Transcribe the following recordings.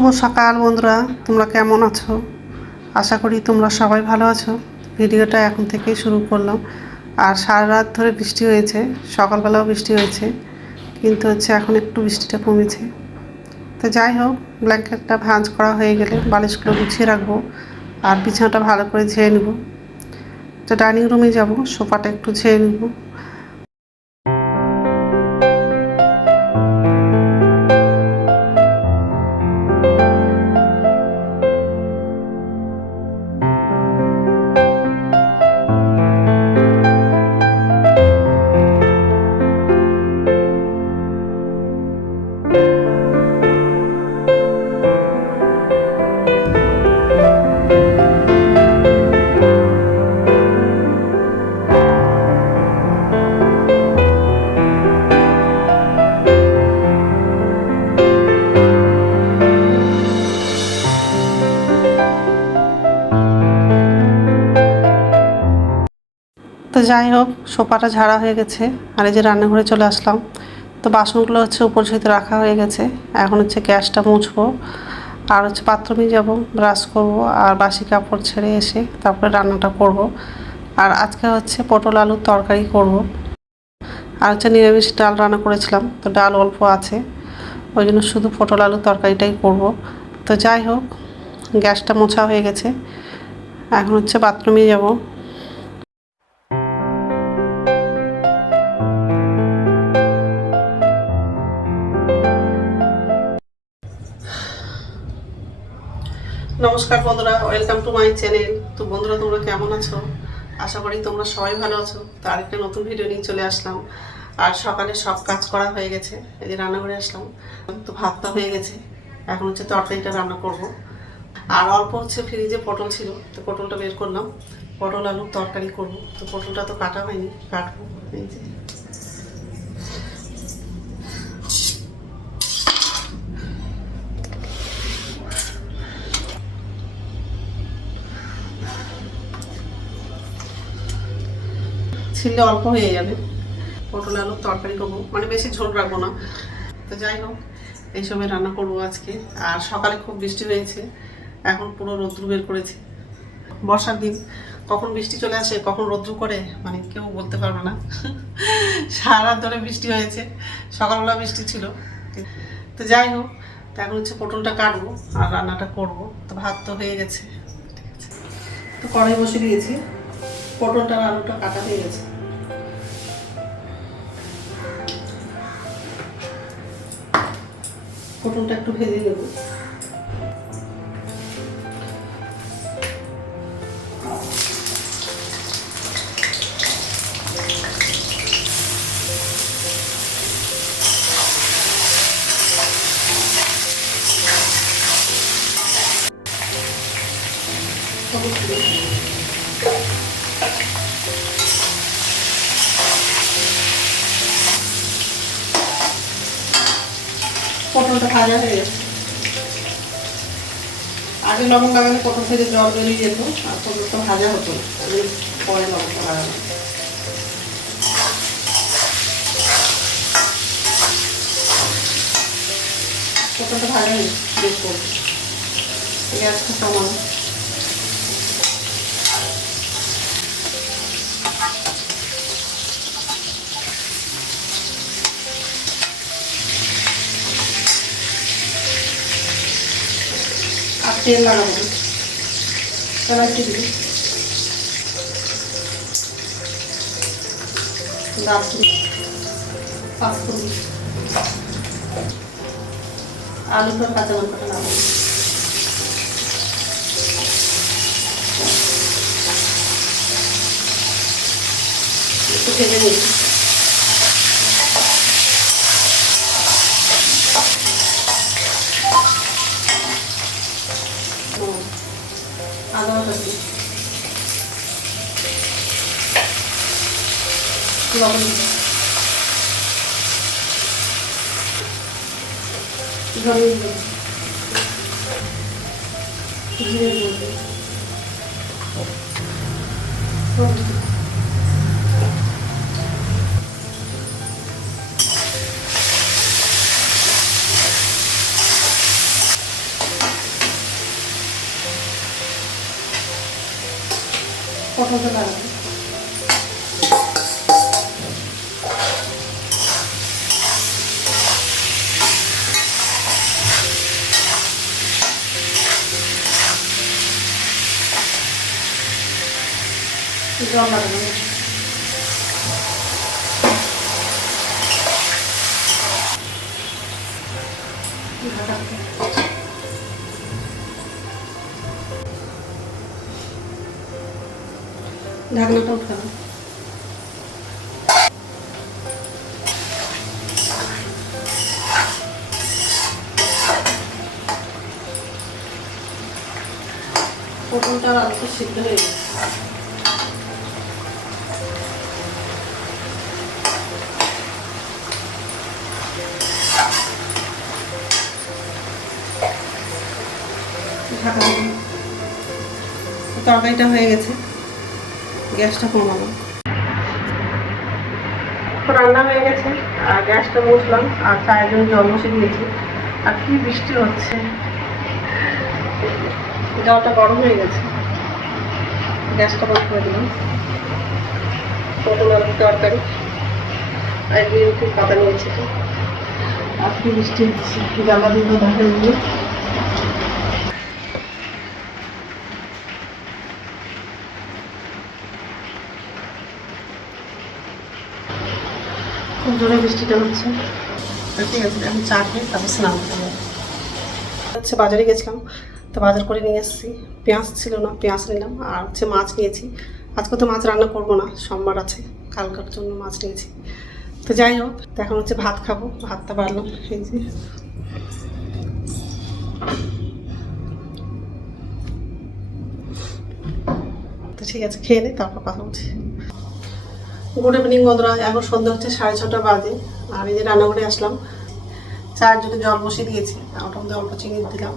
শুভ সকাল বন্ধুরা, তোমরা কেমন আছো? আশা করি তোমরা সবাই ভালো আছো। ভিডিওটা এখন থেকেই শুরু করলাম। আর সারা রাত ধরে বৃষ্টি হয়েছে, সকালবেলাও বৃষ্টি হয়েছে, কিন্তু হচ্ছে এখন একটু বৃষ্টিটা কমেছে। তো যাই হোক, ব্ল্যাঙ্কেটটা ভাঁজ করা হয়ে গেলে বালিশগুলো গুছিয়ে রাখব আর বিছানাটা ভালো করে ঝেয়ে নেব। তো ডাইনিং রুমে যাব, সোফাটা একটু ঝেয়ে নেব। যাই হোক সোফাটা ঝাড়া হয়ে গেছে আর এই যে রান্নাঘরে চলে আসলাম। তো বাসনগুলো হচ্ছে উপর সাথে রাখা হয়ে গেছে। এখন হচ্ছে গ্যাসটা মুছবো আর হচ্ছে বাথরুমে যাব, ব্রাশ করব আর বাসি কাপড় ছেড়ে এসে তারপরে রান্নাটা করব। আর আজকে হচ্ছে পটল আলুর তরকারি করব। আর হচ্ছে নিরামিষ ডাল রান্না করেছিলাম, তো ডাল অল্প আছে। ওই জন্য শুধু পটল আলুর তরকারিটাই করব। তো যাই হোক গ্যাসটা মোছা হয়ে গেছে। এখন হচ্ছে বাথরুমে যাব। নমস্কার বন্ধুরা ওয়েলকাম টু মাই চ্যানেল তো বন্ধুরা, তোমরা কেমন আছো? আশা করি তোমরা সবাই ভালো আছো। তো আরেকটা নতুন ভিডিও নিয়ে চলে আসলাম। আর সকালে সব কাজ করা হয়ে গেছে, এই যে রান্নাঘরে আসলাম। তো ভাতটা হয়ে গেছে, এখন হচ্ছে তরকারিটা রান্না করব। আর অল্প হচ্ছে ফ্রিজে পটল ছিল, তো পটলটা বের করলাম। পটল আলুর তরকারি করব। তো পটলটা তো কাটা হয়নি, কাটবো। এই যে ছিলে অল্প হয়ে যাবে। পটল আলুর তরকারি করব। মানে বেশি ঝোল রাখব না। তো যাই হোক, এইসবে রান্না করব আজকে। আর সকালে খুব বৃষ্টি হয়েছে। এখন পুরো রৌদ্র বের করেছে। বর্ষার দিন, কখন বৃষ্টি চলে আসে, কখন রৌদ্র করে মানে কেউ বলতে পারবে না। সারা ধরে বৃষ্টি হয়েছে। সকালবেলা বৃষ্টি ছিল। তো যাই হোক, তো এখন হচ্ছে পটলটা কাটবো আর রান্নাটা করব। তো ভাত তো হয়ে গেছে। তো কড়াই বসে দিয়েছি। পটলটা আলুটা কাটা হয়ে গেছে। পটলটা একটু ভেজে নেব। পটলটা ভাজা হয়ে গেছে। আগে লবণ লাগালে পটল থেকে জল বেরিয়ে যেত আর পটলটা ভাজা হতো পরে লবণটা লাগানো পটলটা ভাজা হয়ে গেছে, বেশ করব। গ্যাসটা কমানো তেল লাগাবো। কড়াইতে দিবি দারচিনি পাঁচফোড়ন আলুটা কাঁচা লঙ্কাটা লাগাবো। একটু নিচ্ছি। লবণ ধরে জিরে পটলটা লাগবে জল লাগাবো। ঢাকনাটা উঠাবো পটলটা আলুটা সিদ্ধ হয়ে গেছে ঢাকা দিয়ে। তরকারিটা হয়ে গেছে। গ্যাসটা কমাবো। রান্না হয়ে গেছে। আর গ্যাসটা বসলাম। আর চায়ের জন্য জল বসে দিয়েছি। আর কি বৃষ্টি হচ্ছে। জলটা গরম হয়ে গেছে। গ্যাসটা বন্ধ করে দিলাম। পটল তরকারি। আর গ্রিন পাতা নিয়েছি। আর কি বৃষ্টি হচ্ছে। জানলা দিয়ে দেখা খুব জোরে বৃষ্টিটা হচ্ছে। ঠিক আছে, আমি চা খেয়ে তারপর স্নান হচ্ছে বাজারে গেছিলাম, তো বাজার করে নিয়ে এসেছি। পেঁয়াজ ছিল না, পেঁয়াজ নিলাম, আর হচ্ছে মাছ নিয়েছি। আজকে তো মাছ রান্না করব না, সোমবার আছে, কালকার জন্য মাছ নিয়েছি। তো যাই হোক, তো এখন হচ্ছে ভাত খাব, ভাতটা বাড়লাম এই যে। তো ঠিক আছে, খেয়ে নিই তারপর কথা বলছি। গুড ইভিনিং বন্ধুরা, এখন সন্ধ্যা হচ্ছে সাড়ে ছটা বাজে, আর এই যে রান্নাঘরে আসলাম। চায়ের জন্য জল বসিয়ে দিয়েছি ওটার মধ্যে অল্প চিনি দিলাম,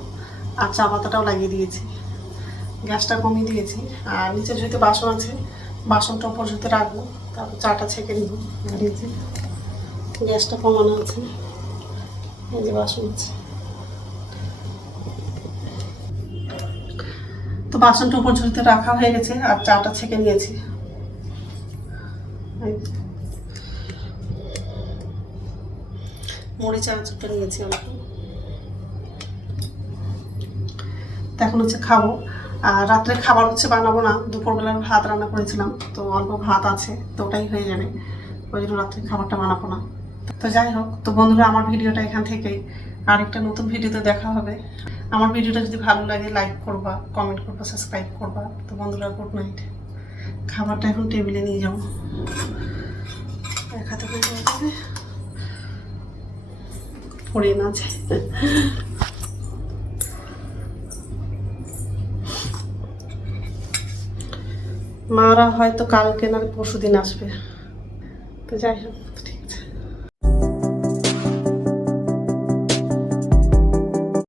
আর চা পাতাটাও লাগিয়ে দিয়েছি। গ্যাসটা কমিয়ে দিয়েছি, আর নিচে যেহেতু বাসন আছে বাসনটা ওপর যেতে রাখব, তারপর চাটা ছেঁকে এই যে গ্যাসটা কমানো আছে, এই যে বাসন আছে। তো বাসনটা উপর ঝুড়িতে রাখা হয়ে গেছে, আর চাটা ছেঁকে নিয়েছি। এই যে। নিয়েছি অল্প। এখন হচ্ছে খাব। আর রাত্রে খাবার হচ্ছে বানাবো না দুপুরবেলার ভাত রান্না করেছিলাম, তো অল্প ভাত আছে, তো ওটাই হয়ে যাবে। ওই জন্য রাত্রে খাবারটা বানাবো না। তো যাই হোক, তো বন্ধুরা, আমার ভিডিওটা এখান থেকেই। আরেকটা নতুন ভিডিওতে দেখা হবে। আমার ভিডিওটা যদি ভালো লাগে লাইক করবা কমেন্ট করবা সাবস্ক্রাইব করবা। তো বন্ধুরা গুড নাইট খাবারটা এখন টেবিলে নিয়ে যাব। এক হাতে করে পড়ে না যায় মারা হয়তো কালকে না পরশু দিন আসবে। তো যাই হোক।